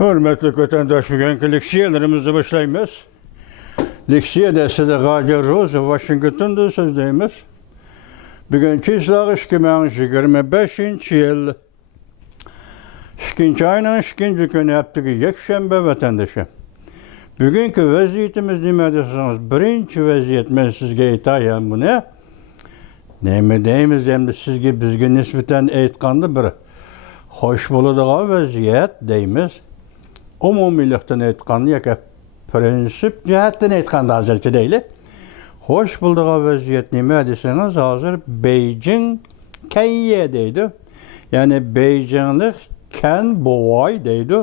Hürmetli vatandaş, bugünkü leksiyalarımızı başlayımız. Leksiya dersi de Gajer Rose, Washington'da sözdeyimiz. Bugünkü islahı 2025 yıl. 2. ayının 2. günü yaptığı yekşembe vatandaşı. Bugünkü vaziyetimiz ne dersiniz? Birinci vaziyet, ben sizge itayen bu ne? Neymi deyimiz hem de sizge bizge nispeten eğitkandı bir hoş buluduğu vaziyet deyimiz. Umumilikten eğitkandı, yaka prensip cihetten eğitkandı hazırcı değil. Hoş bulduğu vaziyet ne deseniz hazır Beijing Kenye deydi. Yani Beijing'lik Ken Boğay deydi.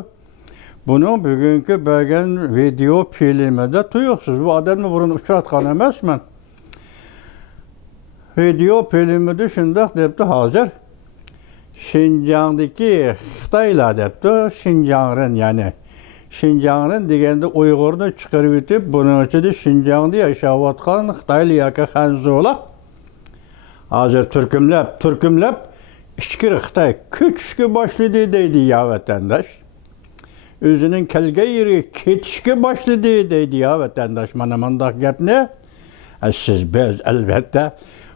Bunu bugünkü bölgen video filminde duyuyorsunuz. Bu adamı burun uçratkan emez mi? Video filmi dışında deyipti hazır. Şinjan'daki Xitayla deyipti. Şinjan'ın yani. Şinjan'ın degende Uygur'unu çıkarıp etip bunun için de Şinjan'da yaşavatkan Xitaylı yaka Hanzola. Hazır Türkümlep işkir Xitay küçükü başladı deydi ya vatandaş. Özünün kelge yeri ketişke başladı deydi ya vatandaş. Mana mandak gap ne? Siz biz elbette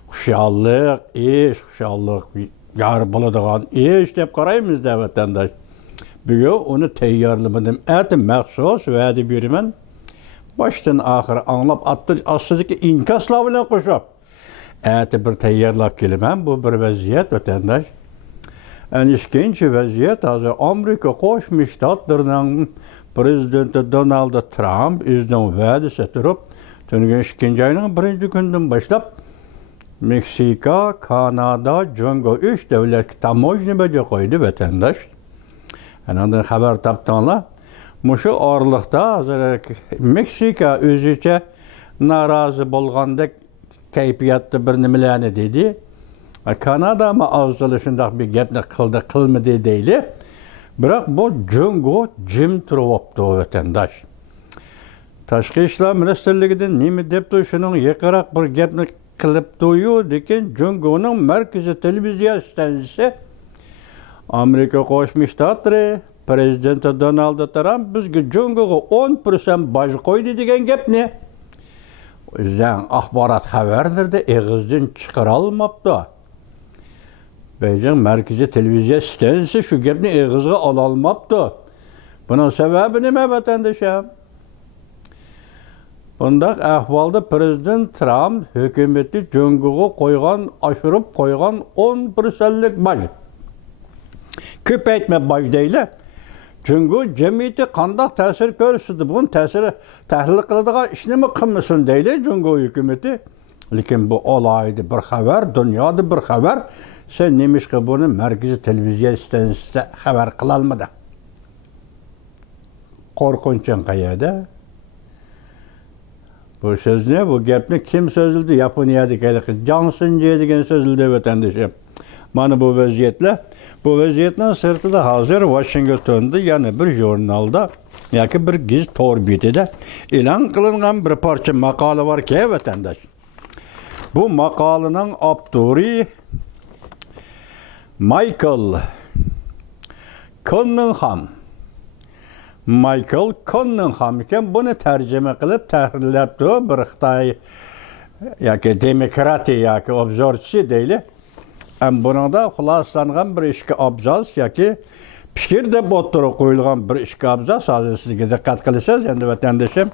xuşallık, xuşallık yar bulduğun iş deyip qarayımız da vatandaş. Bugün onu teyyarlamadım. Etim məxsus vədi birimin baştan ahir anlap attı. Aslında ki inkaslavına koşup. Eti bir teyyarlap kelimem. Bu bir vaziyet vatandaş. En ikinci vaziyet hazır Amerika Koşmuş Ştatlarının prezidenti Donald Trump izden vədisi turup tünün 2. ayının 1. gündən başlap Meksika, Kanada, Congo 3 devlet tamojni bece koydu vatandaş. Yani ondan haber taptanlar. Muşu ağırlıkta hazır Meksika özüce narazı bolğandek keyfiyatlı bir nimelerine dedi. Kanada mı avzalışında bir gepni kılmadı değil. Bırak bu Congo Jim Trovop'tu o vatandaş. Taşkı İşler Ministerliği'den nemi deptu şunun yakarak bir gepni kılıp doyu diken Congo'nun merkezi televizyon stasyonu Amerika Koşmuş Ştatları Prezidenti Donald Trump bizge Congo'ga 10% baş koydu degen gep ne? O yüzden ahbarat haberlerde eğizden çıkarılmaptı. Beijing merkezi televizyon stasyonu şu gepni eğizge alalmaptı. Bunun sebebi ne vatandaşım? Bundak ahvalda Prezident Trump hükümeti Congo'ga koygan, aşırıp koygan 10%'lik baş. Köp etme baş değil. Çünkü cemiyeti kandak tesir görürsüdü. Bunun tesiri tahlil kılıdığı işini mi kılmasın değil Congo hükümeti. Lakin bu olaydı bir haber, dünyada bir haber. Sen neymiş ki bunu merkezi televizyon stasyonunda haber kılalmadı. Korkunçun kayada. Bu söz ne? Bu gepni kim sözüldü? Japonya'daki Johnson degen sözüldü vatandaşım. Mana bu vaziyetle, bu vaziyetten sırtı da hazır Washington'da yani bir jurnalda, yani bir giz torbitede ilan kılınan bir parça makale var ki vatandaş. Bu makalenin abduri Michael Cunningham iken bunu tercüme kılıp tahrirlaptı bir Xitay yani demokrati yani obzorçisi değil. Bunun da xulaslanğan bir işki abzaz yoki fikirde bottura qo'yilgan bir işki abzaz hozir sizga diqqat qilasiz endi vatandoshim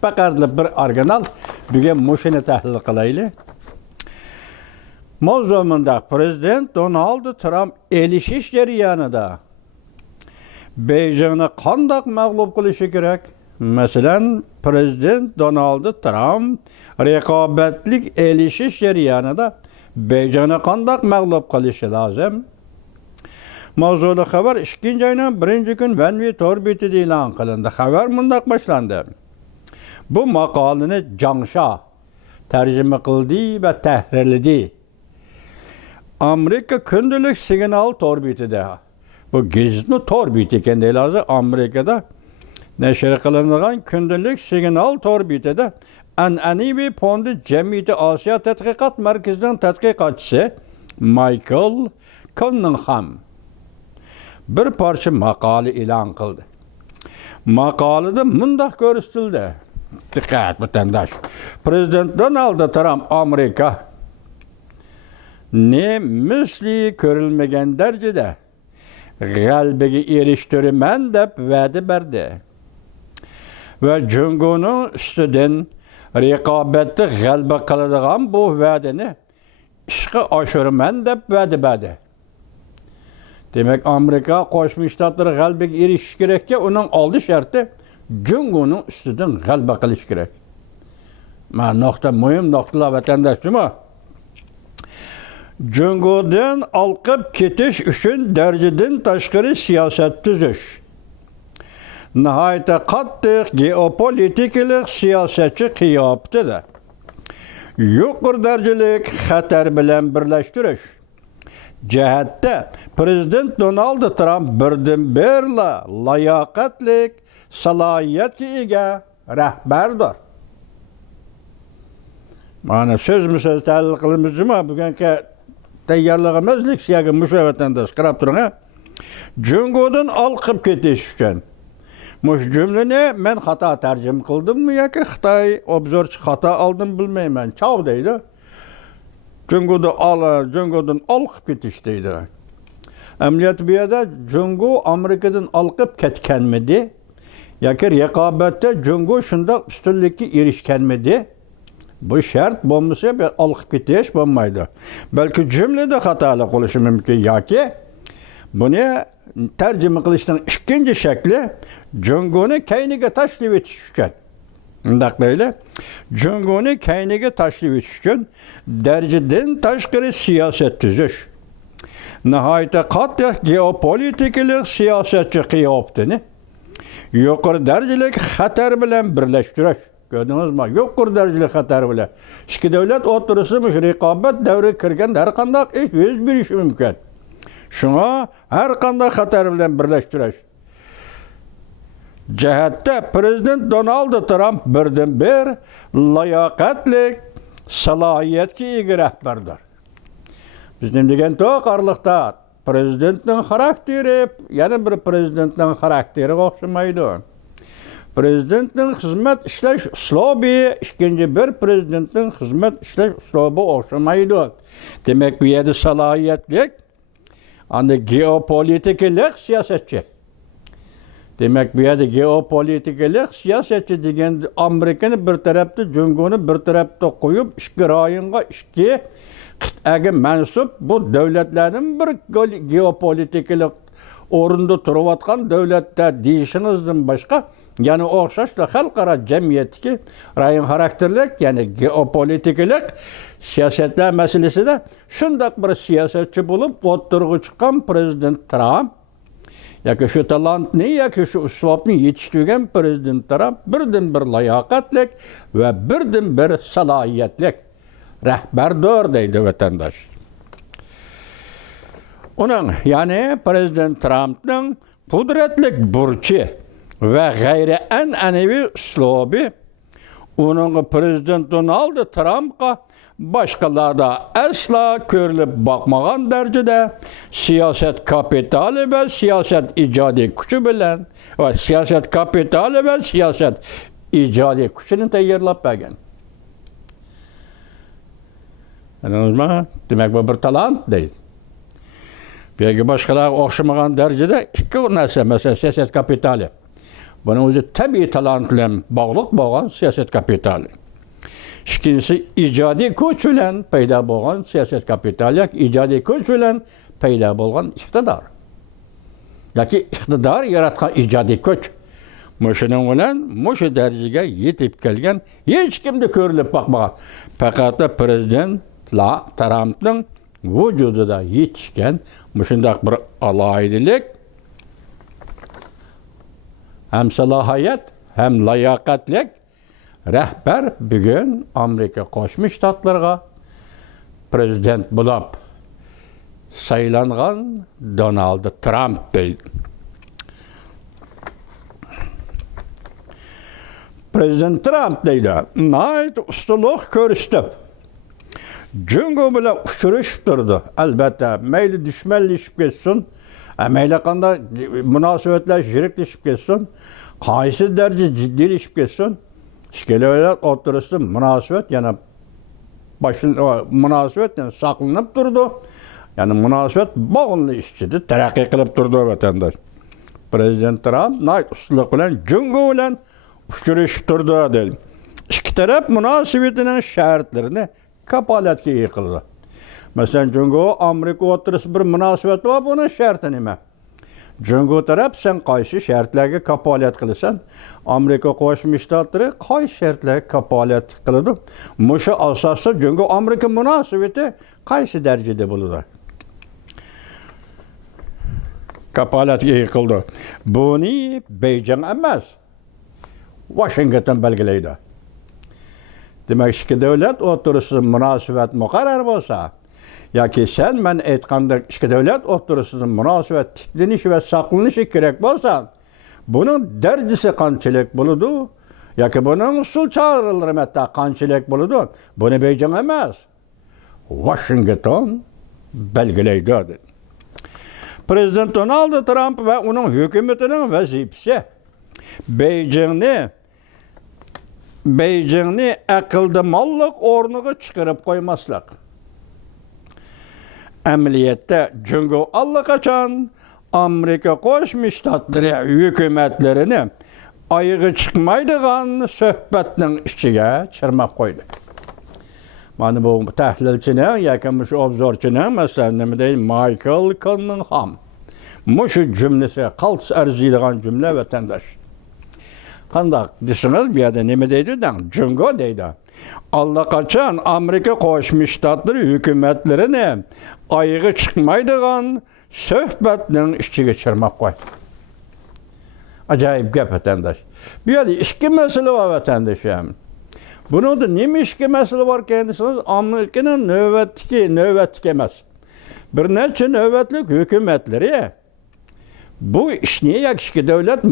faqat bir original bugun mushuni tahlil qilaylik. Mavzumunda Prezident Donald Trump elishish jarayonida Beijingni qanday mag'lub qilishi kerak? Masalan, Prezident Donald Trump raqobatlik elishish jarayonida Beijingni qanday mag'lub qilishi lozim? Mavzuli xabar 2. ayının 1. gün Vanvi torbitida e'lon qilindi. Xabar mundaq boshlandi. Bu maqolani Jangsha tarjima qildi va tahrirladi. Amerika kundalik signal torbitida. Bu gizli torbit ekan deyiladi. Amerikada nashr qilingan kundalik signal torbitida an'anaviy fondi jamiyati Osiyo tadqiqot markazining tadqiqotchisi Michael Cunningham bir parça makale e'lon qildi. Maqolada mundaq ko'rsatildi. Diqqat vatandaş. Prezident Donald Trump Amerika ne misli ko'rilmagan darajada g'alabaga erishtirman deb va'da berdi. Ve Cumhur'un üstüden raqobatda g'alaba qiladigan bu va'dani ishga oshiraman deb va'da berdi. Demek Amerika Qo'shma Shtatlar g'alabaga erishishi kerakki, uning oldi sharti Cumhur'un üstüden g'alaba qilish kerak. Mana nokta muhim noktalar vatandaşlarım. Cumhur'dan alqib ketish uchun darajadan tashqari siyosat tuzish. Nihoyatda qattiq geopolitikalik siyosatchi qiyofada yuqori darajalik xatar bilan birlashtirish jihatda Prezident Donald Trump birdan-bir layoqatlik salohiyatga ega rahbardir. Mana so'z tahlil qilamizmi? Bugungi tayyorlig'imiz leksiyaga mushu vatandosh qarab turing. Cumhurdan olqib ketish uchun mush cümleni men xato tarjima qildimmi yoki Xitoy obzorchi xato oldim bilmayman. Chav deydi. Cumhurdan olqib ketish deydi. Amaliyot bu yerda Cumhur Amerikadan olqib ketganmidi yoki raqobatda Cumhur shundoq ustunlikka erishganmidi? Bu şart bo'lmasa olqib ketish bo'lmaydi. Balki cümlede xatolik bo'lishi mumkin yoki buni tarjima qilishning ikkinchi shakli Cumhurni kayniga tashlab etish uchun. Undaq deyli. Cumhurni kayniga tashlab etish uchun darajadan tashqari siyosat tuzish. Nihoyatda qattiq geopolitikalik siyosatchi qiyofasini yuqori darajalik xatar bilan birlashtirish. Gördünüz mü? Yuqori darajali xatar bilan. İki davlat o'rtasida raqobat davriga kirgan har qanday ish yuz berishi mumkin. Shunga har qanday xatar bilan birlashtirish jihatda Prezident Donald Trump birdan-bir layoqatlik salohiyatga ega rahbardir. Bizning degan to'qarliqda prezidentning xarakteri yana bir prezidentning xarakteriga o'xshamaydi. Prezidentning xizmat ishlash uslubi ikkinchi bir prezidentning xizmat ishlash uslubi o'xshamaydi. Demak, bu yerda salohiyatlik, anda geopolitikalik siyosatchi. Demak, bu yerda geopolitikalik siyosatchi degan Amerikani bir tarafda, Cumhurni bir tarafda qo'yib, ikki rayonga, ikki qit'aga mansub bu davlatlarning bir geopolitikalik o'rinda turayotgan davlatlar deyishinizdan boshqa yani o'xshashla xalqaro jamiyatdagi rayon xarakterlik, yani geopolitikalik siyosatlar masalasida shundoq bir siyosatchi bo'lib o'tirg'i chiqqan Prezident Trump yoki shu talantni yoki shu uslubni yetishtirgan Prezident Trump birdan-bir layoqatlik va birdan-bir salohiyatlik rahbardir deydi vatandosh. Uning, yani Prezident Trumpning qudratlik burchi ve gayri an'anaviy uslubi uning Prezident Donald Trump'a boshqalarda asla ko'rilib boqmagan darajada siyosat kapitali ve siyosat ijodiy kuchi bilan va siyosat kapitali ve siyosat ijodiy kuchini tayyorlab bergan. Anladingizmi? Demak, bu bir talant deydi. Belki boshqalar o'xshamagan darajada ikki narsa, masalan, siyosat kapitali. Bunun o'zi tabiiy talant bilan bog'liq bo'lgan siyosat kapitali. Ikkinchisi ijodiy kuch bilan paydo bo'lgan siyosat kapitali, ijodiy kuch bilan paydo bo'lgan iqtidor. Yoki iqtidor yaratgan ijodiy kuch. Mushuning bilan mushu darajaga yetib kelgan hech kimda ko'rilib boqmagan. Faqat Prezident Trumpning vücudida yetishgan mushundaq bir alohidalik, hem salohiyat, hem layoqatlik rahbar bugun Amerika Qo'shma Shtatlarga prezident bo'lib saylangan Donald Trump deydi. Prezident Trump deydi, nihoyat ustunlik ko'rsatib Cumhur bilan uchrashib turdi. Albatta, mayli dushmanlashib ketsin, mayli qanday munosabatlar shiriklashib ketsin, Qaysi derece ciddiyleşip geçsin, iki devlet oturusunda münasebet yana münasibetle saklanıp durdu. Yani münasebet bağımlı işçiydi, terakki kılıp durdu vatandaş. Prezident Trump nayt ustalık bilen, cüngü bilen uçuruşup durdu dedi. İki taraf münasebetinin şartlarını kapaletki yıkıldı. Mesela cüngü Amerika oturusu bir münasebet var, bunun şartı nime? Cüngü taraf sen qaysi şartlarga kapolat qilsan, Amerika Qo'shma Shtatlari qaysi şartlarga kapolat qiladi? Mushu asosda cüngü Amerika munosabati qaysi darajada bo'ladi? Kapolatga yiqildi. Buni Beijing emas, Washington belgilaydi. Demak, ikki davlat o'rtasida munosabat muqarrar bo'lsa, yoki sen men aytgandek ikki davlat o'rtasida munosabat tiklanishi va saqlanishi kerak bo'lsa, buning darajasi qanchalik bo'ladi? Yoki buning usul choralari mata qanchalik bo'ladi? Buni Beijing emas, Washington belgilaydi. Prezident Donald Trump ve onun hükümetinin vazifesi Beijing'ni akıldamallık ornuga çıkarıp koymaslık. Ameliyette cüngü allakaçan Amerika Qo'shma Shtatlari hükümetlerini ayığı çıkmaydıgan söhbetinin içine çırmak koydu. Mana bu tahlilchinin, yoki mushu obzorchining, masalan, nima deydi, Michael Cunningham. Mushu jumlasi qaltis arziydigan jumla vatandosh. Qandaq desangiz, bu yerda nima deydi? Jungo deydi. Allaqachon Amerika Qo'shma Shtatlari hukumatlarini oyig'i chiqmaydigan suhbatning ichiga chirmab qo'ydi. Ajoyib gap vatandosh. Bu yerda ikki masala bor vatandoshim. Bunun da nima ishki masala bor ekan, Amerikaning navbatdagi emas. Bir necha navbatlik hukumatlari bu ishni ikki davlat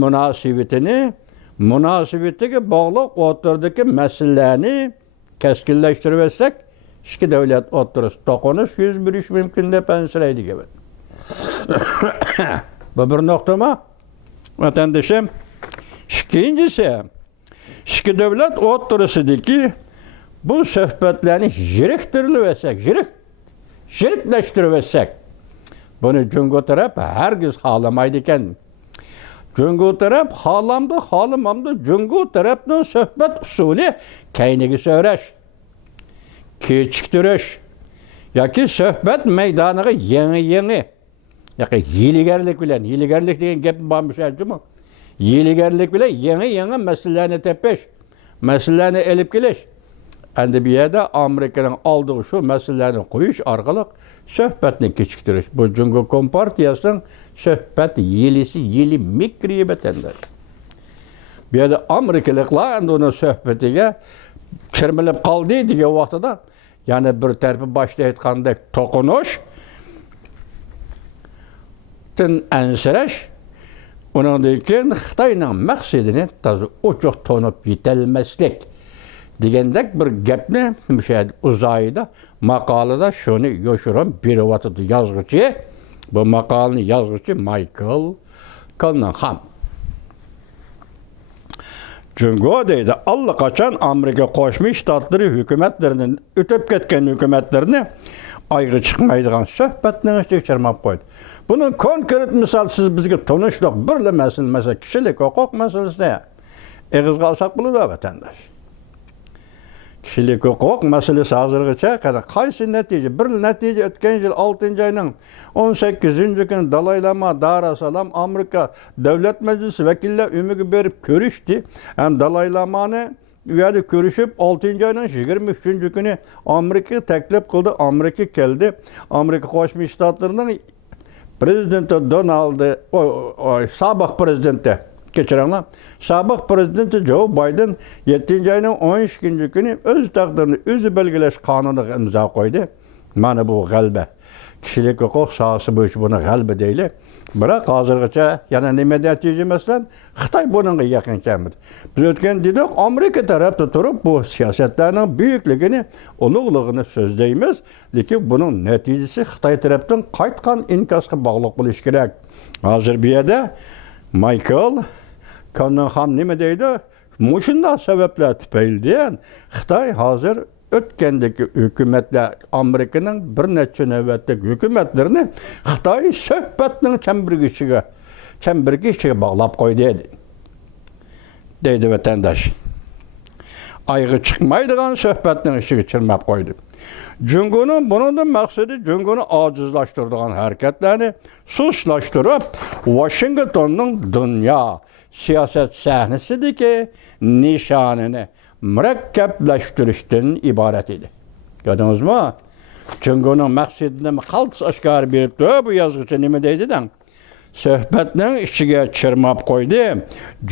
munosabatiga bog'liq o'rtadagi masalalarni keskinlashtirib etsak, ikki davlat o'rtasida to'qinish yuz berish mumkin deb ansiraydi gibi. Bu bir nuqtami? Vatandoshim, ikkinchisi, ikki davlat o'rtasidagi bu suhbatlarni yiriklashtirib etsak, buni Jungo taraf hargiz xohlamaydi ekan. Jungo taraf xohlamamdi Jungo tarafning suhbat usuli kayniga so'rash, kechiktirish yoki suhbat maydoniga yangi yoki hiylagarlik degan gap bormi? Hiylagarlik bilan yangi masalalarni tepish, masalalarni elib kelish. Endi bu yerda Amerikaning oldiga shu masalalarni qo'yish orqali suhbatni kechiktirish. Bu Jungo Kompartiyasining suhbat yili mikri vatandosh. Bu yerda Amerikaliklar endi uni suhbatiga chirmilib qoldi degan vaqtida, ya'ni bir tarafi boshda aytgandek to'qinish, ansirash, ondan keyin Xitoyning maqsadini toza ochiq tonib yetilmaslik degandek bir gapni müşahid uzayda maqolada shuni yoshirib beryapti yozuvchi. Bu maqolani yozuvchi Michael Cunningham. Jungo deydi, allaqachon Amerika Qo'shma Shtatlari hukumatlarining o'tib ketgan hukumatlarini oyga chiqmaydigan suhbatning ichiga chirmab qo'ydi. Bunun konkret misal siz bizga tanishliq birla masala kishilik huquq masalasida eg'izga olsak bo'ladi vatandosh. Kishilik huquq masalasi hozirgacha qaysi natija? Bir natija o'tgan yil 6-oyning 18-kuni Dalay Lama Dar-es-Salaam Amerika Davlat Majlisi vakillar umiga berib ko'rishdi. Ham Dalay Lamani u yerda ko'rishib 6-oyning 23-kuni Amerika taklif qildi. Amerika keldi. Amerika Qo'shma Shtatlarining prezidenti Donald sobiq prezidenti kechiringlar. Sobiq prezidenti Joe Biden 7-oyning 12-kuni o'z taqdirini o'zi belgilash qonuniga imzo qo'ydi. Mana bu g'alaba. Kishilik huquq sohasi bo'yicha buni g'alaba deyli. Biroq hozirgacha yana nima natija masalan Xitoy bunga yaqin kelmadi. Biz o'tgan dedik, Amerika tarafda turib bu siyosatlarning buyukligini, ulug'ligini so'zlaymiz, lekin buning natijasi Xitoy tarafdan qaytgan inkosga bog'liq bo'lishi kerak. Hozir bu yerda Michael Cunningham nima deydi? Mushunda sabablar tufaylidan Xitoy hozir o'tgandagi hukumatlar, Amerikaning bir necha navbatdagi hukumatlarini Xitoy suhbatning chambargichiga bog'lab qo'ydi deydi vatandosh. Ayg'i chiqmaydigan suhbatning ichiga chirmab qo'ydi. Jungoning bundan maqsadi Jungoni ojizlashtiradigan harakatlarni sustlashtirib, Washingtonning dunyo siyosat sahnasidagi nishonini murakkablashtirishdan iborat edi. Ko'rdingizmi? Jungoning maqsadini qaltis oshkor beribdi. Bu yozuvchi nima deydi-dan? Suhbatning ichiga chirmab qo'ydi.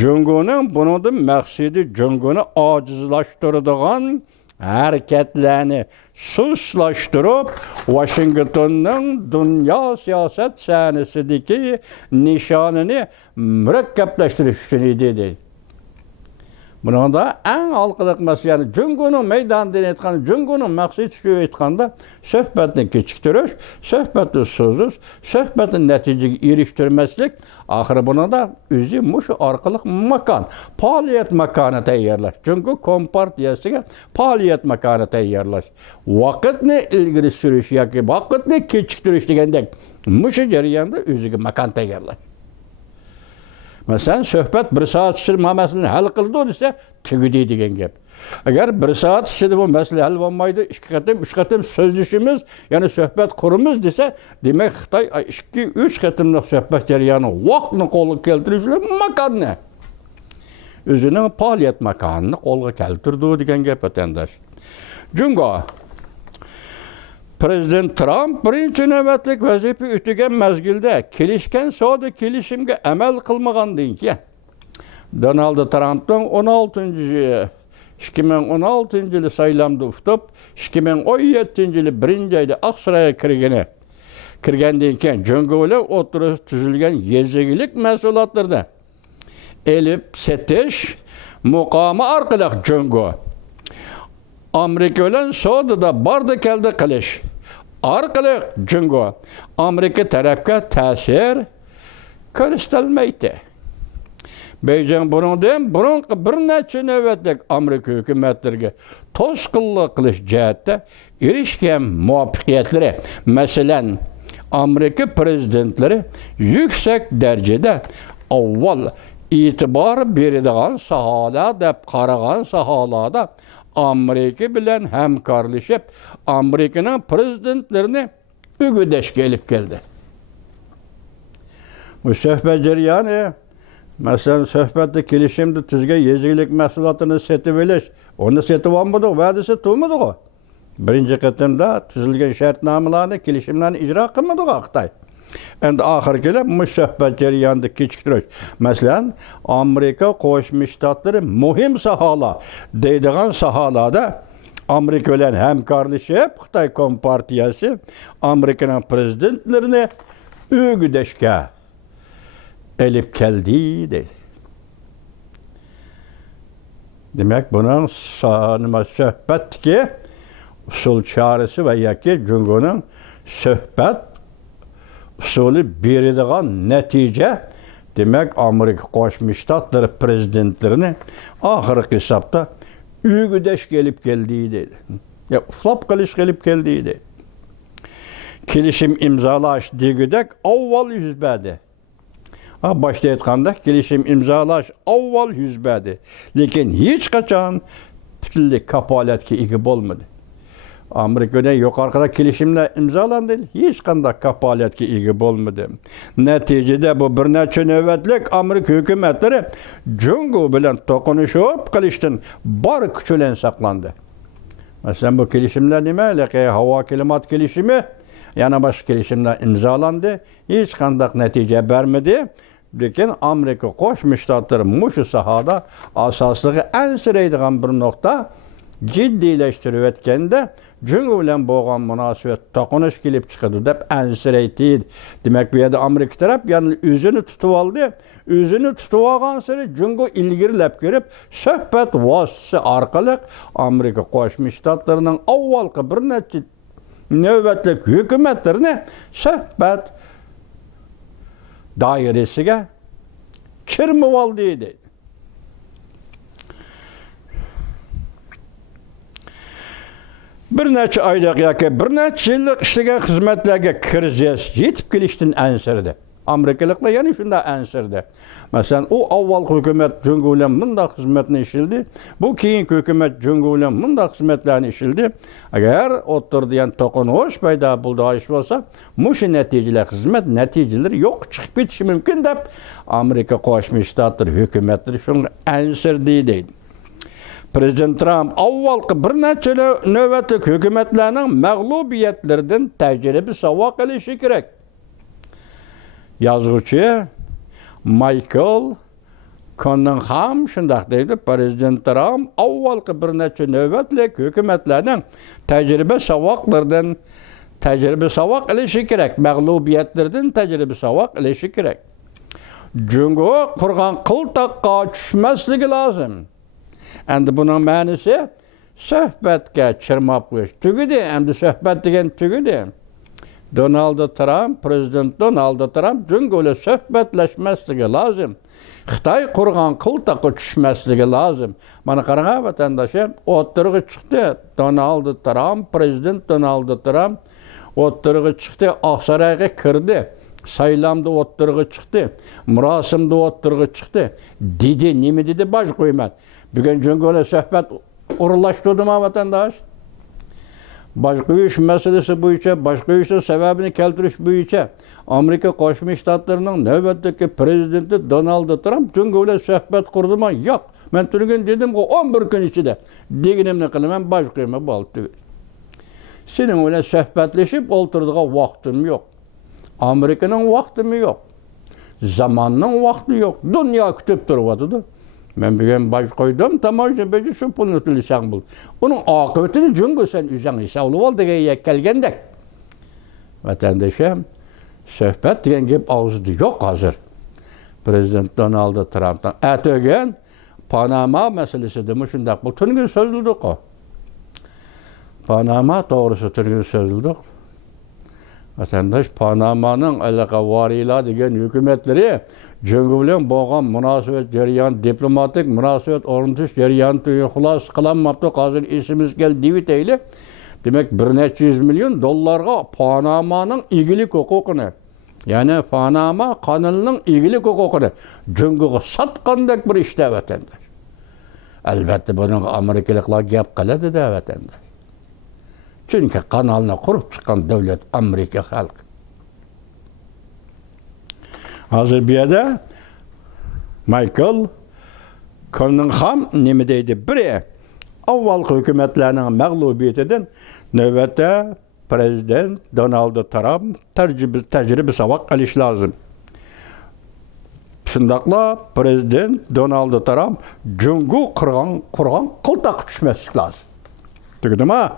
Jungoning bundan maqsadi Jungoni ojizlashtiradigan hareketlerini suslaştırıp Washington'un dünya siyaset sahnesideki nişanını mürekkepleştiriş için idi. Bunun da en halkılık mesele, yani Jungo'nun meydanında etken, Jungo'nun maksat şu etkanda söhbetini keçiktiriş, söhbetini sözüz, söhbetin neticeye eriştirmeslik, ahırı buna da üzü muş arkalık makan, faaliyet makanı teyyarlaş. Jungo kompartiyasıga faaliyet makanı teyyarlaş. Vakitni ilgili sürüş yaki, vakitni keçiktiriş degende muşu jarayanda üzüge makan teyyarlaş. Mesela söhbet bir saat içinde meseleni hal kıldı ise tügüdü degen gap. Eğer bir saat içinde bu mesele hal olmaydı, 2 katım sözleşimiz, yani söhbet kurumuz dese, demek Xitay 2-3 katımlık söhbet jarayonu vaktini qo'lga keltirishlar makan ne? Özünün faaliyet makanını qo'lga keltirdi degen gap vatandaş. Jungo Prezident Trump birinchi navbatlik vazifa o'tagan mezgilda kelishgan savdo kelishimga amal qilmagandan keyin Donald Trumpning 2016-yili saylamda ustib, 2017-yili 1-oyda Oqsaroyga kirgandan keyin Jungolar o'tirib tuzilgan yezigilik mahsulotlarni elib setish muqomi orqali Jungo Amerika bilan savdoda borda keldi qilish orqali Jungo Amerika tarafga ta'sir ko'rsatilmaydi. Beijing bundan burunqi bir necha navbatlik Amerika hukumatlariga to'sqinlik qilish jihatda erishgan muvaffaqiyatlari, masalan, Amerika prezidentlari yuksak darajada avval e'tibor beradigan sohalar deb qaragan sohalarda Amerika bilan hamkorlashib, Amerikaning prezidentlarini o'g'dashga elib keldi. Bu suhbat jarayoni, masalan, suhbatda kelishimda tuzgan yezigilik mahsulotini setib olish, uni setib olmadi, va'dasi to'lmadi. Birinchi qatimda tuzilgan shartnomalarni, kelishimlarni ijro qilmadi Xitoy. Endi oxirgilab suhbat jarayonida kechiktirish. Masalan, Amerika Qo'shma Shtatlari muhim sohalar deydigan sohalarda Amerika bilan hamkorlashib, Xitoy Kompartiyasi Amerikaning prezidentlarini o'g'dashga elib keldi deydi. Demak, buning suhbatdagi usul chorasi va yoki Jungoning suhbat usuli beradigan natija, demak, Amerika Qo'shma Shtatlari prezidentlarini oxirgi hisobda o'g'dash kelib keldi deydi. Ya uxlab qilish kelib keldi deydi. Kelishim imzolash degudek avval yuz berdi. Başta aytganda kelishim imzolash avval yuz berdi. Lekin hech qachon butunlik kapolatga ega bo'lmadi. Amerikada yuqorida kelishimlar imzolandi, hech qanday kapolatga ega bo'lmadi. Natijada bu bir necha navbatlik Amerika hukumatlari Jungo bilan to'qnashib qilishdan bor kuch bilan saqlandi. Masalan, bu kelishimlar nima? Havo klimat kelishimi, yana boshqa kelishimlar imzolandi, hech qanday natija bermadi. Lekin Amerika Qo'shma Shtatlari mushu sohada asosligi ansiraydigan bir nuqta jiddiylashtirib o'tganda Jungo bilan bo'lgan munosabat to'qinish kelib chiqadi deb ansiraydi. Demak, bu yerda Amerika taraf yani o'zini tutib oldi. O'zini tutib olgan sari Jungo ilgirlab kirib, suhbat vositasi orqali Amerika Qo'shma Shtatlarining avvalgi bir necha navbatlik hukumatlarini suhbat doirasiga kirmib oldi deydi. bir neçe aylık yoki bir neçe yillik ishlagan xizmatlarga kirish yetib kelishdan ansirdi. Amerikaliklar yana shunda ansirdi. Masalan, u avval hukumat Jungo bilan bunda xizmatni ishildi. Bu keyingi hukumat Jungo bilan bunda xizmatlarni ishildi. Agar o'tirdigan to'qinish paydo bo'ldi ish bo'lsa, mush natijalar xizmat natijalari yo'q chiqib ketishi mumkin deb Amerika Qo'shma Shtatlar hukumatlari shunga ansirdi deydi. Prezident Trump avvalgi bir necha navbatlik hukumatlarning mag'lubiyatlaridan tajriba savoq qilishi kerak. Yazuvchi Michael Cunningham shunday deydi, Prezident Trump avvalgi bir necha navbatlik hukumatlarning tajriba savoq qilishi kerak, mag'lubiyatlardan tajriba savoq qilishi kerak. Jungo qurgan qiltaqqa tushmasligi lozim. Endi buning ma'nosi suhbatga chirmab qo'yish. Tugidi, endi suhbat degan tugidi. Prezident Donald Trump Jungo bilan suhbatlashmasligi lozim. Xitoy qurgan qiltaqqa tushmasligi lozim. Mana qarang, vatandoshlar, o'tirg'i chiqdi. Prezident Donald Trump o'tirg'i chiqdi, Oqsaroyga kirdi. Saylamda o'tirg'i chiqdi. Murosimda o'tirg'i chiqdi. Dedi, nima dedi bosh qo'ymadi. Bugun Jungo bilan suhbat o'rinlashturdimi vatandosh? Boshqa ish masalasi bo'yicha, boshqa ish sababini keltirish bo'yicha Amerika Qo'shma Shtatlarining navbatdagi prezidenti Donald Trump Jungo bilan suhbat qurdimi? Yo'q. Men turgan dedim-ku 11 kun ichida deganimni qilaman, bosh qo'yma bo'ldi. Sening bilan suhbatlashib o'tiradigan vaqtim yo'q. Amerikaning vaqti yo'q. Zamonning vaqti yo'q. Dunyo kutib turibdi. Men bugun bosh qo'ydim, tomoshabinga shu pulni to'lasang bo'ldi. Uning oqibatini Jungo sen o'zing hisoblab ol degan kelgandek. Vatandoshim, suhbat degan gap og'zida yo'q hozir. Prezident Donald Trumpdan atagan Panama masalasida shunday bo'ldi. Tungi so'zildi-ku. Panama to'g'risi tungi so'zildi. Vatandaş Panama'nın aloqavoriylar degan hukumatlari Jungo bilan bo'lgan munosabat jarayon, diplomatik munosabat o'rnatish jarayoni xulos qilinmabdi. Hozir esimiz keldi deylik. Demak, 100 million dollarga Panama'ning egilik huquqini, ya'ni Panama qonunining egilik huquqini Jungoga sotgandek bir ishda vatandaş. Albatta buning Amerikaliklar gap qiladi-da vatandaş. Çünkü kanalına kurup çıkan devlet Amerika halkı. Hazır bir yerde Michael Cunningham nemi deydi? Biri avvalki hükümetlerinin mağlubiyetinden növbette Prezident Donald Trump tecrübe savak qilish lazım. Şundaqla Prezident Donald Trump Jungo qurgan qiltaq tushmaslik lazım. Tugdi mi?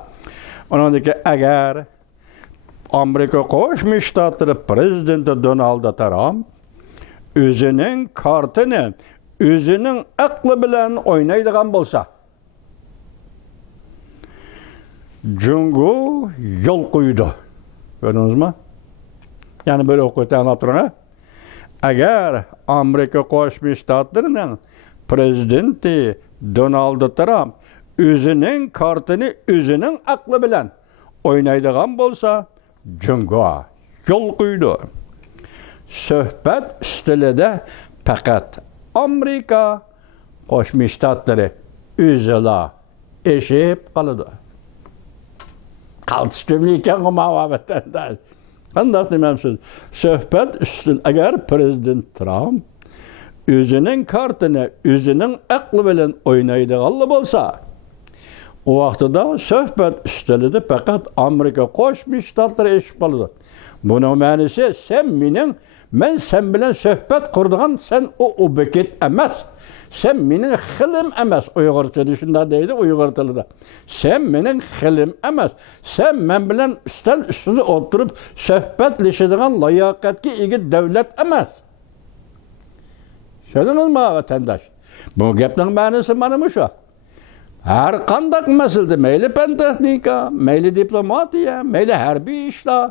Onundaki eğer Amerika Qo'shma Shtatlari prezidenti Donald Trump o'zining kartini o'zining aqli bilan o'ynaydigan bo'lsa, Jungo yo'l qo'ydi. Ko'rdingizmi? Ya'ni bir o'qitani turanga. Agar Amerika Qo'shma Shtatlarining prezidenti Donald Trump o'zining kartini o'zining aqli bilan o'ynaydigan bo'lsa, Jungo yo'l qo'ydi. Suhbat stilida faqat Amerika Qo'shma Shtatlari o'zila eshib qoladi. Qaltishdimi ekan muvafatda. Qanday demamsiz? Suhbat ustil agar Prezident Trump o'zining kartini o'zining aqli bilan o'ynaydigan bo'lsa, o vaqtida suhbat ustilida faqat Amerika Qo'shma Shtatlari eshib qoladi. Buning ma'nosi men sen bilan suhbat qurdigan sen o beket emas. Sen mening xilim emas. Uyg'urchada shunday deydi, Uyg'ur tilida. Sen mening xilim emas. Sen men bilan ustal ustida o'tirib suhbatlashadigan layoqatga ega davlat emas. Tushundingizmi vatandosh? Bu gapning ma'nosi mana shu. Her qanday masalada, mayli fan texnika, mayli diplomatiya, mayli harbiy ishlar,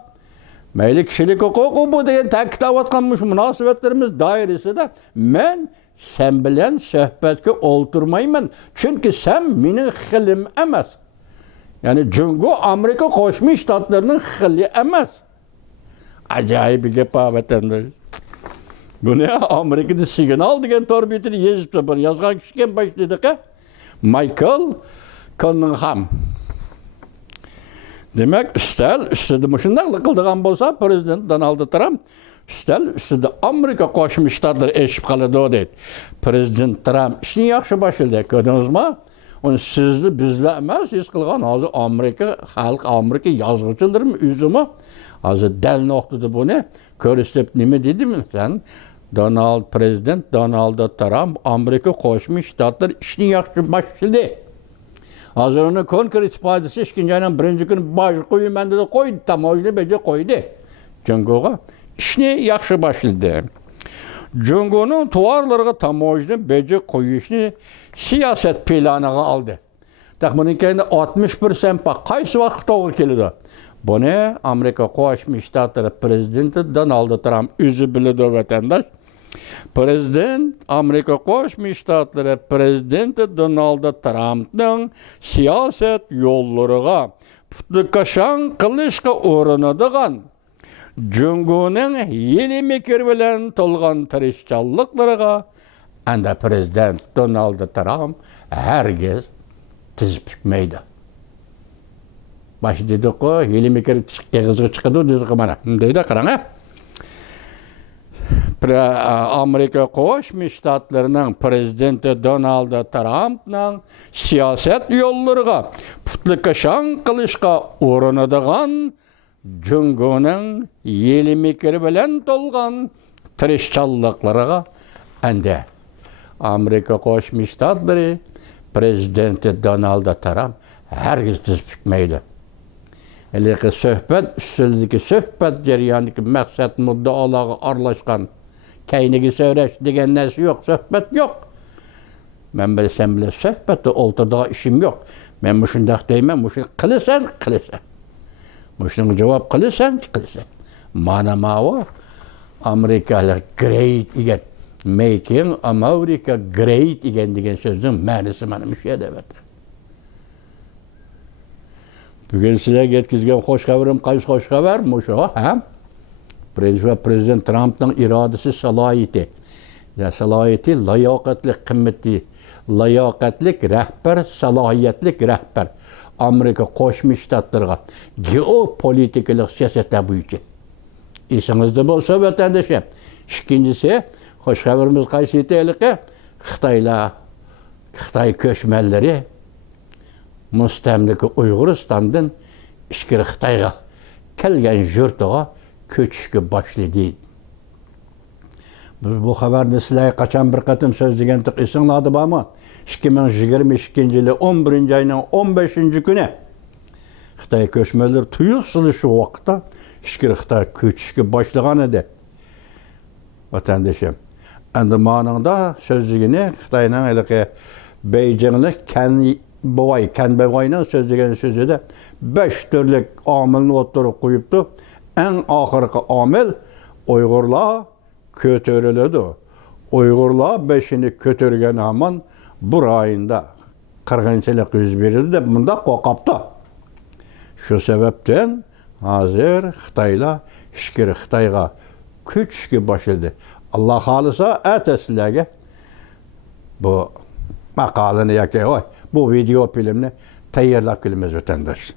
mayli kishilik huquqi bu degan ta'kidlayotgan munosabatlarimiz doirasida men sen bilan suhbatga o'tirmayman. Chunki sen mening xilim emas. Yani Cungo Amerika Qo'shma Shtatlarining xili emas. Ajoyib gap vatandosh. Buni Amerikada signal degan tor betini yezibdi. Buni yozgan kishi kim boshladi? Michael Cunningham. Demek üstədə şundaqla qıldığan bolsa prezident Donald Trump üstədə Amerika Qo'shma Shtatları eşib qaladı o deydi. Prezident Trump işini yaxşı başladı. Gördünüzmü? Onu sizli bizli emas his qilgan hozir Amerika xalq Amerika yozuvchilarim o'zimi hozir dal nuqtada buni ko'rsatib nima dedim sen Prezident Donald Trump Amerika Qo'shma Shtatları ishni yaxshi boshladi. Hazır onu konkret ifadesi işkinci ayının birinci günü baş koyu bende de koydu. Tamamını bece koydu. Cungo'ga işini yaxşı başladı. Cungo'nun tuvarlarına tamamını bece koyuşunu siyaset planına aldı. Takmanın kendine 60% bak. Kaysı vakit doğru kelidi. Bunu Amerika Qo'shma Shtatlari prezidenti Donald Trump özü bildi vatandaş. Prezident Amerika Qo'shma Shtatlari prezidenti Donald Trump'ning siyaset yo'llariga putkashan qilishga urinadigan Cungo'ning yeni-mikir bilan to'lgan tirishchanliklariga anda prezident Donald Trump hargiz tiz bukmaydi. Başı dedi ki, yeni-mikir egizga chiqadi dedi mana. Deydi qarang. Amerika Qo'shma Shtatlarining prezidenti Donald Trump'ning siyaset yo'llariga putkashan qilishga urinadigan Cungo'ning yeni-mikir bilan to'lgan tirishchanliklariga anda Amerika Qo'shma Shtatlari prezidenti Donald Trump hargiz tiz bukmaydi. Eliki söhbət, üstüldeki söhbət jarayonidagi maqsad muddaolarga aralashgan kayniga söyleş degan narsa yo'q, söhbət yo'q. Men bilsem bile söhbətdə o'ltirdigan ishim yo'q. Men mushundaq deyman, mushuni qilasan. Mushunga javob qilasan. Mana ma'vo Amerikalik great degan, making America great degan so'zning ma'nosi mana shu yerda. Bugün size yetkizgen hoş haberim, qaysi hoş haber? Muşu, ha? Prezident Trump'ның iradesi salohiyati. Salohiyati, layoqatli qimmatli, layoqatli rahbar, salohiyatli rahbar. Amerika Qo'shma Shtatlariga geopolitikalik siyosatlar bo'yicha. Esingizda bo'lsa vatandoshlar. Ikkinchisi, hoş haberimiz qaysi edi? Xitoy ko'chmanlari mustamlika Uyg'uristondan ishkir Xitoyga kelgan yurtiga ko'chishga boshladi. Biz bu xabarni sizlarga qachon bir qatim so'zlagandik esinglarda bormi? 2022-yili 11-oyning 15-kuni Xitoy ko'chmanlari tuyuqsiz shu vaqtda ishkir Xitoy ko'chishga boshlagan edi. Vatandoshim, endi ma'noda so'zligini Xitoyning ilki Beijinglik Kanbevay'ның sözlеген sözüde 5 türlük amilini oturup koyuptu. En ahırkı amil Uygurlar kötörülüdü. Uygurlar 5'ini kötörgen aman bu ayında kırgınçılık yüz verildi de bunda kokaptı. Şu sebepten hazır Xitayla şükür Xitayga küçük başladı. Allah halisa ertesilerge bu makalını bu video filmini tayyorlab kelamiz vatandosh.